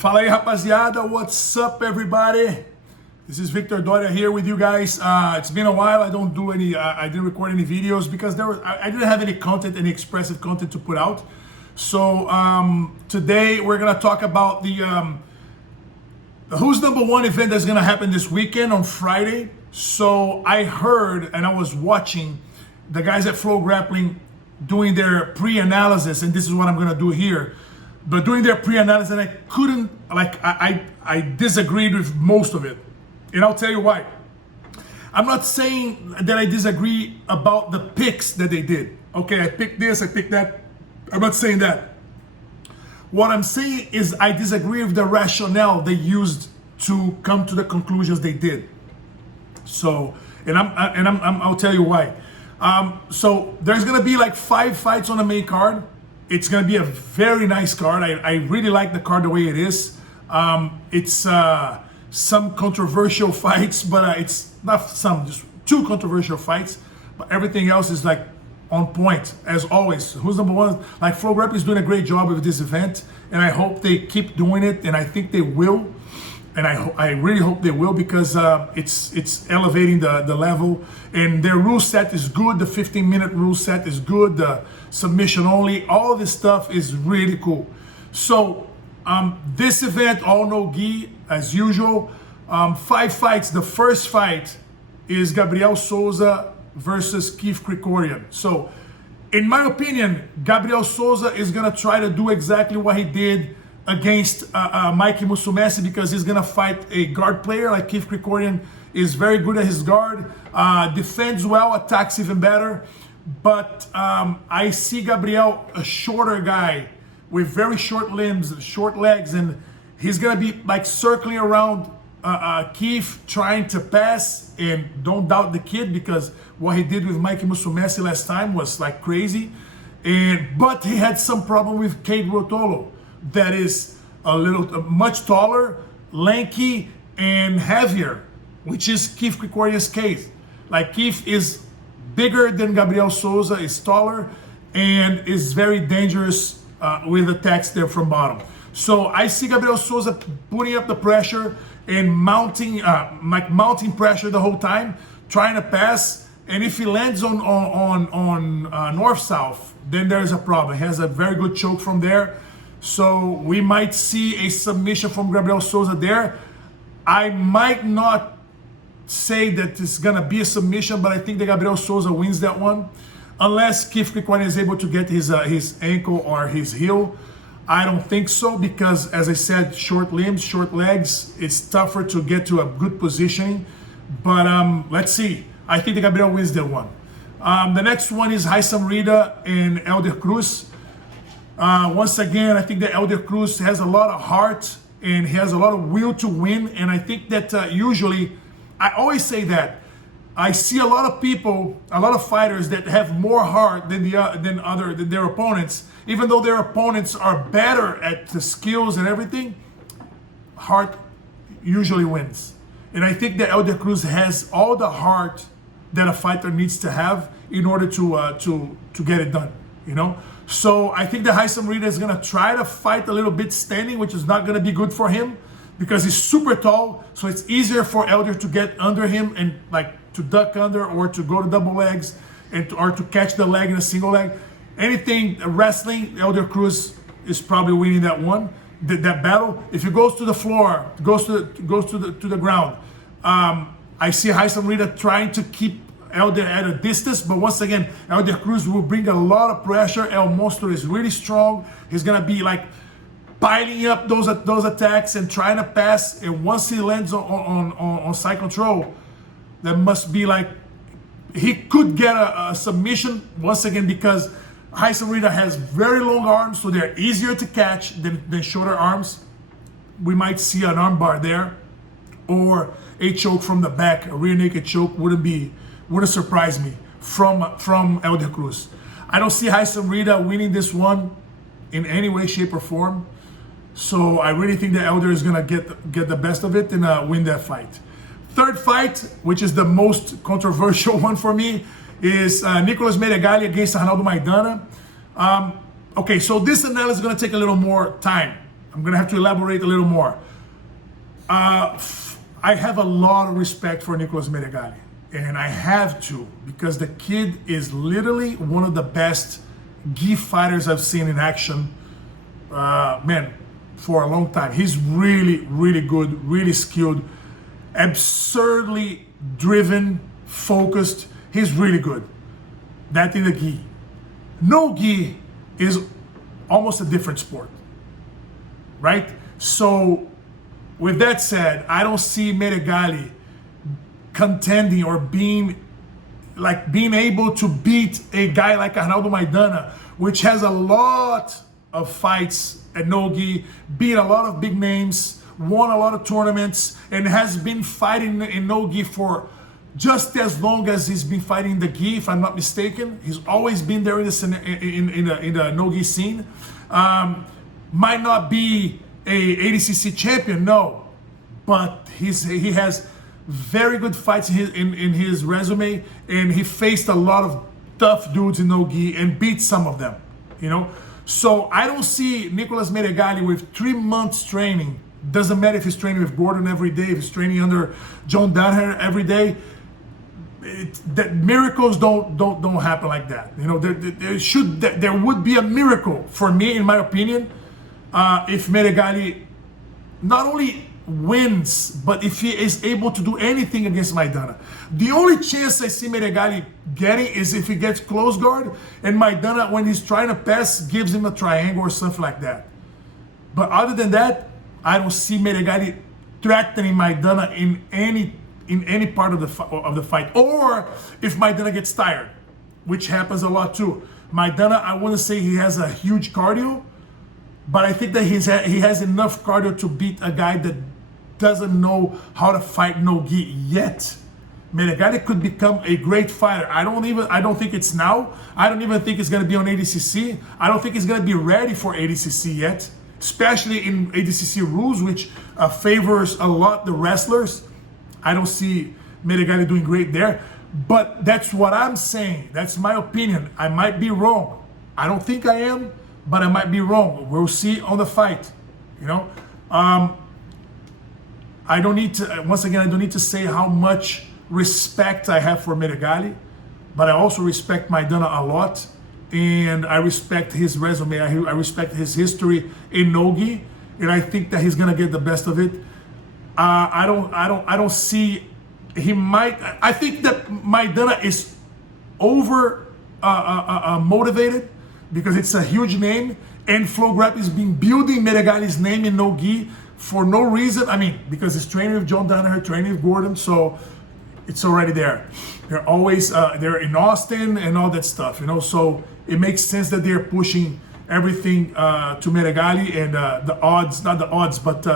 Fala aí, rapaziada. What's up, everybody? This is Victor Doria here with you guys. It's been a while. I didn't record any videos because I didn't have any content, any expressive content to put out. So today we're gonna talk about the Who's Number One event that's gonna happen this weekend on Friday. So I heard and I was watching the guys at Flow Grappling doing their pre-analysis, and this is what I'm gonna do here. But doing their pre-analysis, and I couldn't, I disagreed with most of it. And I'll tell you why. I'm not saying that I disagree about the picks that they did. Okay, I picked this, I picked that. I'm not saying that. What I'm saying is I disagree with the rationale they used to come to the conclusions they did. So, I'll tell you why. So there's gonna be like 5 fights on the main card. It's gonna be a very nice card. I really like the card the way it is. It's some controversial fights, but it's not some, just 2 controversial fights. But everything else is like on point, as always. Who's Number One? Like Flow Grappling is doing a great job with this event, and I hope they keep doing it, and I think they will. And I really hope they will, because it's elevating the level, and their rule set is good. The 15-minute rule set is good. The submission only, all this stuff is really cool. So this event, all no gi as usual. 5 fights. The first fight is Gabriel Souza versus Krikorian. So in my opinion, Gabriel Souza is gonna try to do exactly what he did against Mikey Musumeci, because he's gonna fight a guard player. Like Krikorian is very good at his guard, defends well, attacks even better. But I see Gabriel, a shorter guy with very short limbs, short legs, and he's gonna be like circling around Keith, trying to pass. And don't doubt the kid, because what he did with Mikey Musumeci last time was like crazy. But he had some problem with Cade Rotolo, that is much taller, lanky, and heavier, which is Keith Krikorian's case. Like Keith is bigger than Gabriel Souza, is taller, and is very dangerous with attacks there from bottom. So I see Gabriel Souza putting up the pressure and mounting pressure the whole time, trying to pass. And if he lands on north-south, then there's a problem. He has a very good choke from there. So we might see a submission from Gabriel Souza there. I might not say that it's gonna be a submission, but I think that Gabriel Souza wins that one, unless Keith Krikorian is able to get his ankle or his heel. I don't think so, because as I said, short limbs, short legs, it's tougher to get to a good positioning. But let's see. I think that Gabriel wins that one. The next one is Haysam Rida and Elder Cruz. Once again, I think that Elder Cruz has a lot of heart and he has a lot of will to win. And I think that usually, I always say that, I see a lot of people, a lot of fighters that have more heart than their opponents. Even though their opponents are better at the skills and everything, heart usually wins. And I think that Elder Cruz has all the heart that a fighter needs to have in order to get it done, you know? So I think that Haysam Rida is gonna try to fight a little bit standing, which is not gonna be good for him, because he's super tall. So it's easier for Elder to get under him and like to duck under, or to go to double legs, or to catch the leg in a single leg. Anything wrestling, Elder Cruz is probably winning that one, that battle. If he goes to the floor, goes to the ground, I see Haysam Rida trying to keep Elder at a distance, but once again, Elder Cruz will bring a lot of pressure. El Monstro is really strong. He's gonna be like piling up those attacks and trying to pass. And once he lands on side control, that must be like, he could get a submission once again, because Haysam Rida has very long arms, so they're easier to catch than shorter arms. We might see an armbar there, or a choke from the back. A rear naked choke wouldn't surprise me from Elder Cruz. I don't see Haysam Rida winning this one in any way, shape, or form. So I really think that Elder is gonna get the best of it and win that fight. Third fight, which is the most controversial one for me, is Nicolas Medeiros against Ronaldo Maidana. Okay, so this analysis is gonna take a little more time. I'm gonna have to elaborate a little more. I have a lot of respect for Nicolas Medegali, and I have to, because the kid is literally one of the best gi fighters I've seen in action, man, for a long time. He's really, really good, really skilled, absurdly driven, focused. He's really good. That in the gi. No gi is almost a different sport, right? So with that said, I don't see Medegali contending or being able to beat a guy like Arnaldo Maidana, which has a lot of fights at no-gi, beat a lot of big names, won a lot of tournaments, and has been fighting in no-gi for just as long as he's been fighting the gi, if I'm not mistaken. He's always been there in the no-gi scene. Might not be a ADCC champion, no, but he has very good fights in his resume, and he faced a lot of tough dudes in no-gi and beat some of them, you know. So I don't see Nicolas Medegali with 3 months training. Doesn't matter if he's training with Gordon every day, if he's training under John Danaher every day. That miracles don't happen like that. You know, there would be a miracle for me, in my opinion, if Medegali not only wins, but if he is able to do anything against Maidana. The only chance I see Medegali getting is if he gets close guard and Maidana, when he's trying to pass, gives him a triangle or something like that. But other than that, I don't see Medegali threatening Maidana in any part of the fight, or if Maidana gets tired, which happens a lot too. Maidana, I wouldn't say he has a huge cardio, but I think that he has enough cardio to beat a guy that doesn't know how to fight no-gi yet. Medegali could become a great fighter. I don't think it's now. I don't even think it's gonna be on ADCC. I don't think it's gonna be ready for ADCC yet, especially in ADCC rules, which favors a lot the wrestlers. I don't see Medegali doing great there, but that's what I'm saying. That's my opinion. I might be wrong. I don't think I am, but I might be wrong. We'll see on the fight, you know. I don't need to, once again, I don't need to say how much respect I have for Medegali, but I also respect Maidana a lot, and I respect his resume. I respect his history in no-gi, and I think that he's gonna get the best of it. I don't see, he might, I think that Maidana is over motivated because it's a huge name, and FlowGrap has been building Medegali's name in no-gi for no reason. I mean, because he's training with John Danaher, training with Gordon, so it's already there. They're always, they're in Austin and all that stuff, you know, so it makes sense that they're pushing everything to Medegali, and the odds, not the odds, but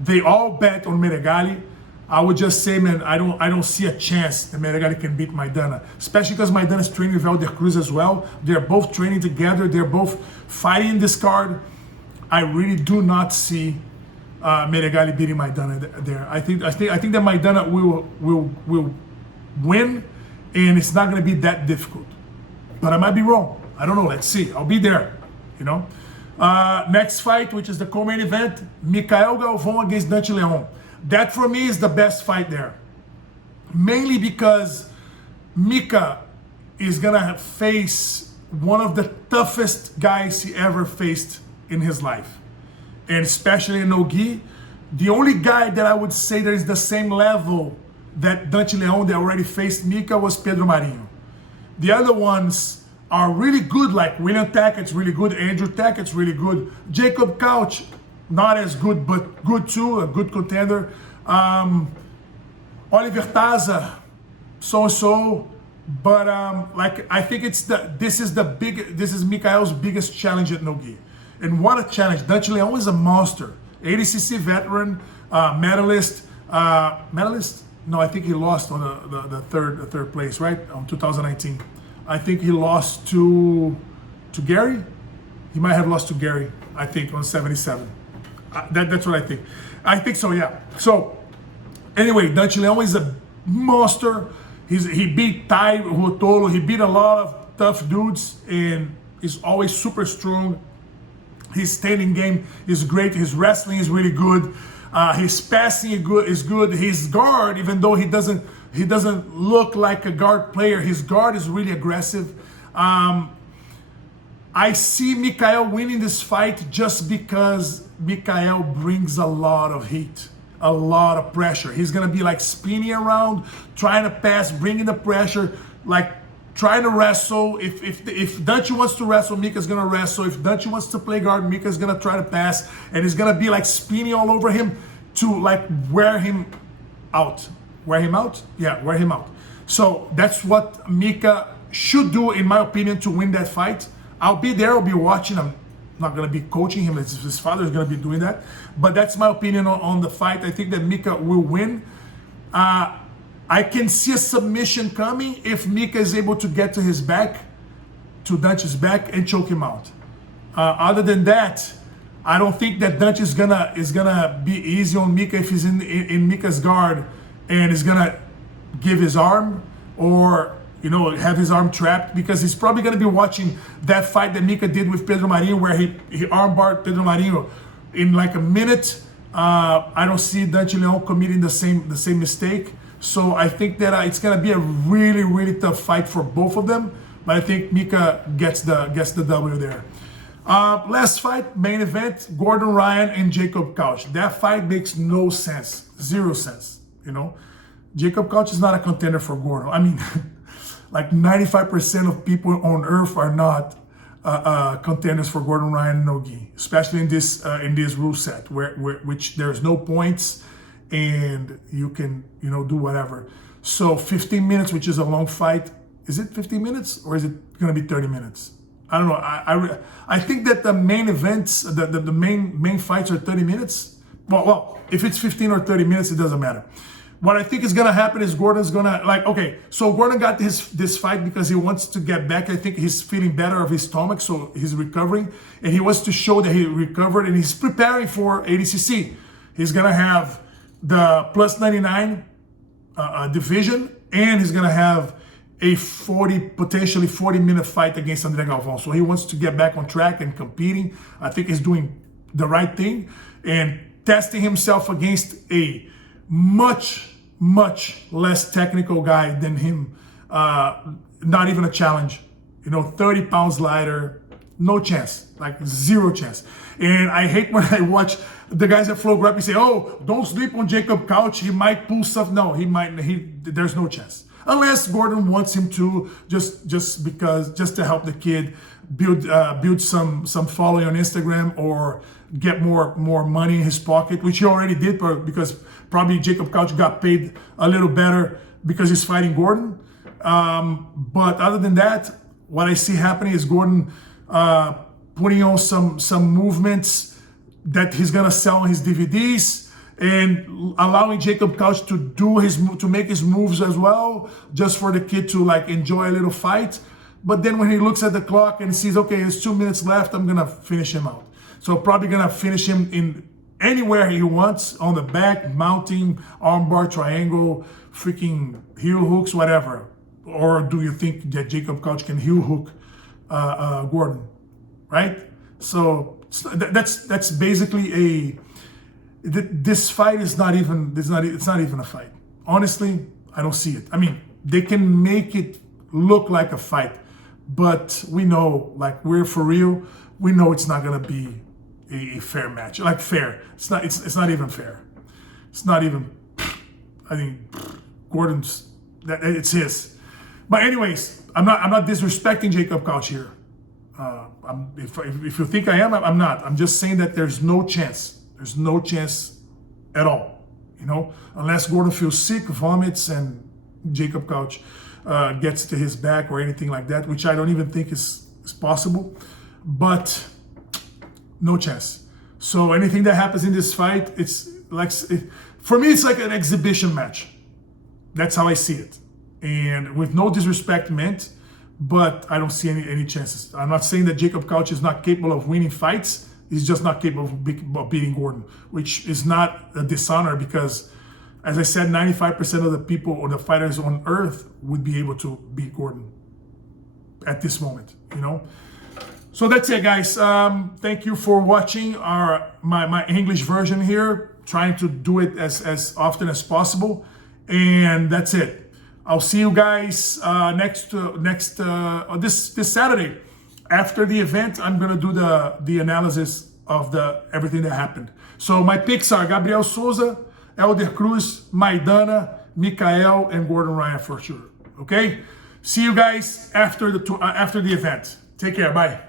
they all bet on Medegali. I would just say, man, I don't see a chance that Medegali can beat Maidana, especially because Maidana is training with Elder Cruz as well. They're both training together. They're both fighting in this card. I really do not see Medegali beating Maidana there. I think that Maidana will win, and it's not going to be that difficult. But I might be wrong. I don't know. Let's see. I'll be there. You know. Next fight, which is the co-main event, Michael Galvão against Dante Leon. That for me is the best fight there. Mainly because Mika is gonna face one of the toughest guys he ever faced in his life. And especially in no-gi, the only guy that I would say that is the same level that Dante Leon that already faced Mika was Pedro Marinho. The other ones are really good, like William Tackett's really good, Andrew Tackett's really good, Jacob Couch, not as good, but good too, a good contender. Oliver Taza, so-so, but like I think this is Mikael's biggest challenge at no-gi. And what a challenge. Dante Leon is a monster. ADCC veteran, medalist. No, I think he lost on the third place, right? On 2019. I think he lost to Gary. He might have lost to Gary, I think, on 77. That's what I think. I think so, yeah. So, anyway, Dante Leon is a monster. He beat Tai Ruotolo. He beat a lot of tough dudes, and he's always super strong. His standing game is great. His wrestling is really good. His passing is good. His guard, even though he doesn't look like a guard player, his guard is really aggressive. I see Mikhail winning this fight just because Mikhail brings a lot of heat, a lot of pressure. He's gonna be like spinning around, trying to pass, bringing the pressure, like trying to wrestle. If Dante wants to wrestle, Mika's gonna wrestle. If Dante wants to play guard, Mika's gonna try to pass, and it's gonna be like spinning all over him to like wear him out. Wear him out? Yeah, wear him out. So that's what Mika should do, in my opinion, to win that fight. I'll be there, I'll be watching. I'm not gonna be coaching him, his father is gonna be doing that. But that's my opinion on the fight. I think that Mika will win. I can see a submission coming if Mika is able to get to his back, to Dante's back, and choke him out. Other than that, I don't think that Dante is gonna be easy on Mika if he's in Mika's guard and is gonna give his arm or have his arm trapped, because he's probably gonna be watching that fight that Mika did with Pedro Marinho, where he armbarred Pedro Marinho in like a minute. I don't see Dante Leon committing the same mistake. So I think that it's gonna be a really, really tough fight for both of them. But I think Mika gets the W there. Last fight, main event, Gordon Ryan and Jacob Couch. That fight makes no sense, 0 sense. Jacob Couch is not a contender for Gordon. I mean, like 95% of people on earth are not contenders for Gordon Ryan Nogi, especially in this rule set, which there's no points and you can do whatever. So 15 minutes, which is a long fight. Is it 15 minutes or is it gonna be 30 minutes? I don't know. I think that the main events, the main fights are 30 minutes. Well, if it's 15 or 30 minutes, it doesn't matter. What I think is gonna happen is Gordon's gonna so Gordon got this fight because he wants to get back. I think he's feeling better of his stomach, so he's recovering, and he wants to show that he recovered, and he's preparing for ADCC. He's gonna have the plus 99 division, and he's gonna have a potentially 40-minute fight against Andre Galvão. So he wants to get back on track and competing. I think he's doing the right thing and testing himself against a much less technical guy than him. Not even a challenge. 30 pounds lighter, no chance, like 0 chance. And I hate when I watch the guys at Flow Grappling say, "Oh, don't sleep on Jacob Couch. He might pull stuff." No, there's no chance. Unless Gordon wants him to, just to help the kid build some following on Instagram or get more money in his pocket, which he already did, because probably Jacob Couch got paid a little better because he's fighting Gordon. But other than that, what I see happening is Gordon putting on some movements that he's gonna sell on his DVDs, and allowing Jacob Couch to make his moves as well, just for the kid to like enjoy a little fight. But then when he looks at the clock and sees, okay, there's 2 minutes left, I'm gonna finish him out. So probably gonna finish him in anywhere he wants, on the back, mounting, armbar, triangle, freaking heel hooks, whatever. Or do you think that Jacob Couch can heel hook Gordon, right? So that's basically this fight is not even a fight. Honestly, I don't see it. I mean, they can make it look like a fight, but we know, like, we're for real. We know it's not gonna be a fair match. Like, fair. It's not even fair. It's not even. I think Gordon's it's his. But anyways, I'm not disrespecting Jacob Couch here. If you think I am, I'm not. I'm just saying that there's no chance. There's no chance at all, unless Gordon feels sick, vomits, and Jacob Couch gets to his back or anything like that, which I don't even think is possible. But no chance. So anything that happens in this fight, it's like, for me, it's like an exhibition match. That's how I see it. And with no disrespect meant, but I don't see any chances. I'm not saying that Jacob Couch is not capable of winning fights. He's just not capable of beating Gordon, which is not a dishonor, because, as I said, 95% of the people or the fighters on earth would be able to beat Gordon at this moment, So that's it, guys. Thank you for watching my English version here. Trying to do it as often as possible, and that's it. I'll see you guys this Saturday after the event. I'm gonna do the analysis of everything that happened. So my picks are Gabriel Souza, Elder Cruz, Maidana, Mikael, and Gordon Ryan for sure. Okay. See you guys after the event. Take care. Bye.